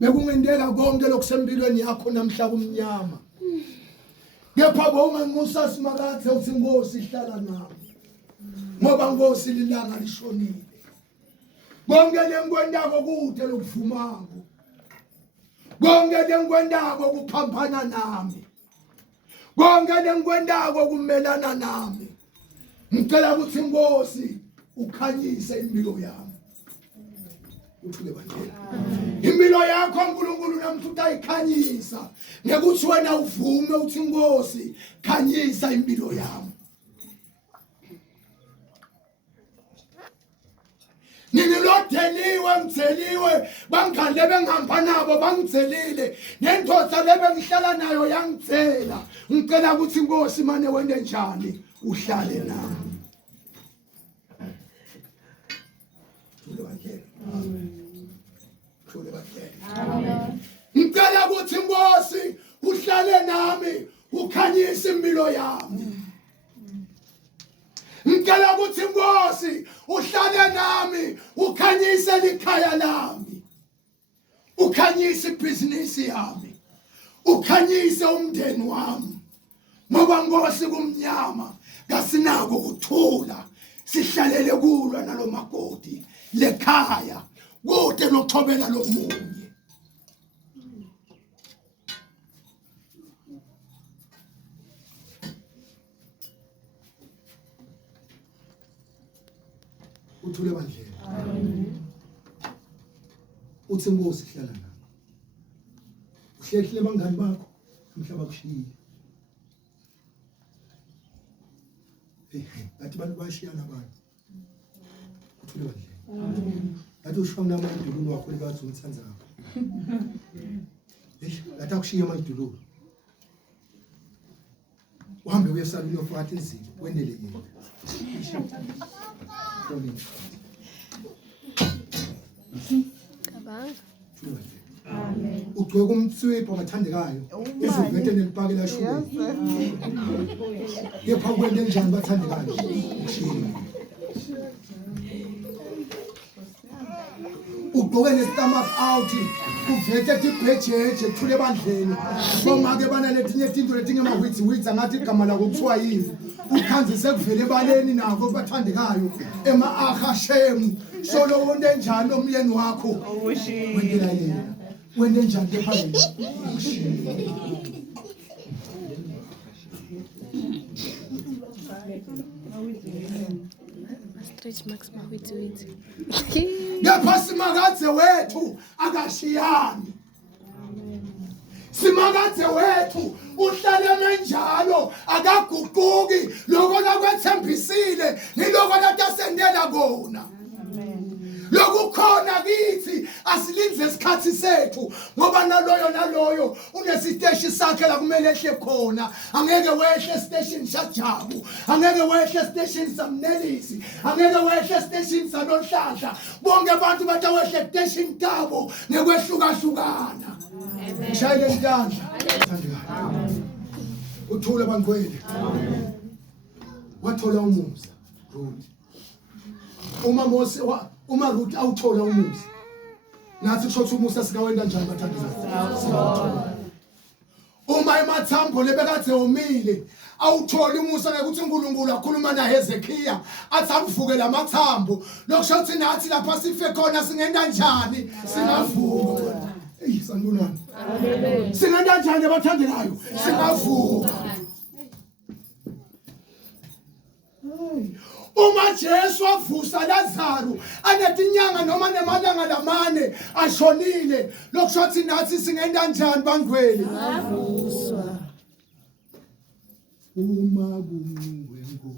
bekungendeka konke lokusempilweni yakho namhla kumnyama kepha bowunganxusa simakathe uthi Nkosi ihlala nami ngoba Nkosi lilanga lishonile konke lengikwendako kude lokuvumako konke lengikwendako kuphampana nami konke lengikwendako kumelana nami ngicela ukuthi Nkosi ukhanyise impilo yami uthule bandlela impilo yakho uNkulunkulu namhla ayikhanyisa ngekuthi wena uvume uthi Nkosi khanyisa impilo yami nilodeliwe ngitseliwe bangale bengihamba nabo bangitselile nendoda lebengihlala nayo yangitsela ngicela ukuthi Nkosi manje wende njani uhlale nami ngicela ukuthi Nkosi uhlale nami ukhanyise impilo yami ngicela ukuthi Nkosi uhlale nami ukhanyise likhaya lami ukhanyise ibhizinisi yami ukhanyise umndeni wami ngoba Nkosi kumnyama kasinako ukuthula sihlalele kulwa nalomagodi lekhaya kude nokuthobela lomunye uthule bandlela amen uthi Nkosi hlala nami uhlehle bangani bakho umhlaba kushiyile athi bantu bashiyana abantu uthule bandlela amen athi usho nama idululo wakho likathi umthanza wakho lathi akushiya amadululo uhambe uyesala uyofaka izinto wenele yena Kabanga. Amen. Ugcoka umtswipho bathandekayo. Izivete nelipakela shukela. Kepha kwende njani bathandekayo? Ugcoka nestomach out. Uvete tiphejeje thule bandleni. Bomake bana letinye izinto letinge witsi ngathi igama lakho kuthiwa yini. Ukhanzise kuvele ebaleni nako bathandekayo ema-Ahashemu solo wonke njani omyeni wakho wendela yena wende njani ephambili Stretch Max mawitsi ngapha simakadze wethu akashiyani simakadze wethu uhlale menjalo akaguquki lokho lakwethembisile niloko latasendela kona lokukhona kithi asilinze isikhathi sethu ngoba naloyo unesiteshi sakhe la kumele ehle khona angeke wehle estation shajabu angeke wehle estation samnelisi angeke wehle estation sanonhlahla bonke abantu batawehle estation tabo nekwehlukahlukana shayile ntandla amen uthule bangcwele amen wathola umusa Ruth uma Ruth awuthola umusa nathi kusho umusa sikawenda njani bathandizana uma emathambo lebekade omile awuthola umusa ngekuthi uNkulunkulu akhuluma naHezekiya athi akuvuke lamathambo lokusho ukuthi nathi lapha sife khona singenda njani singavuka sanibonani amen singenda njani abathandekayo singavuka uma Jesu wavusa Lazaro anetinyanga noma nemalanga lamane ashonile lokusho ukuthi nathi singenda njani bangcwele ngavuswa uma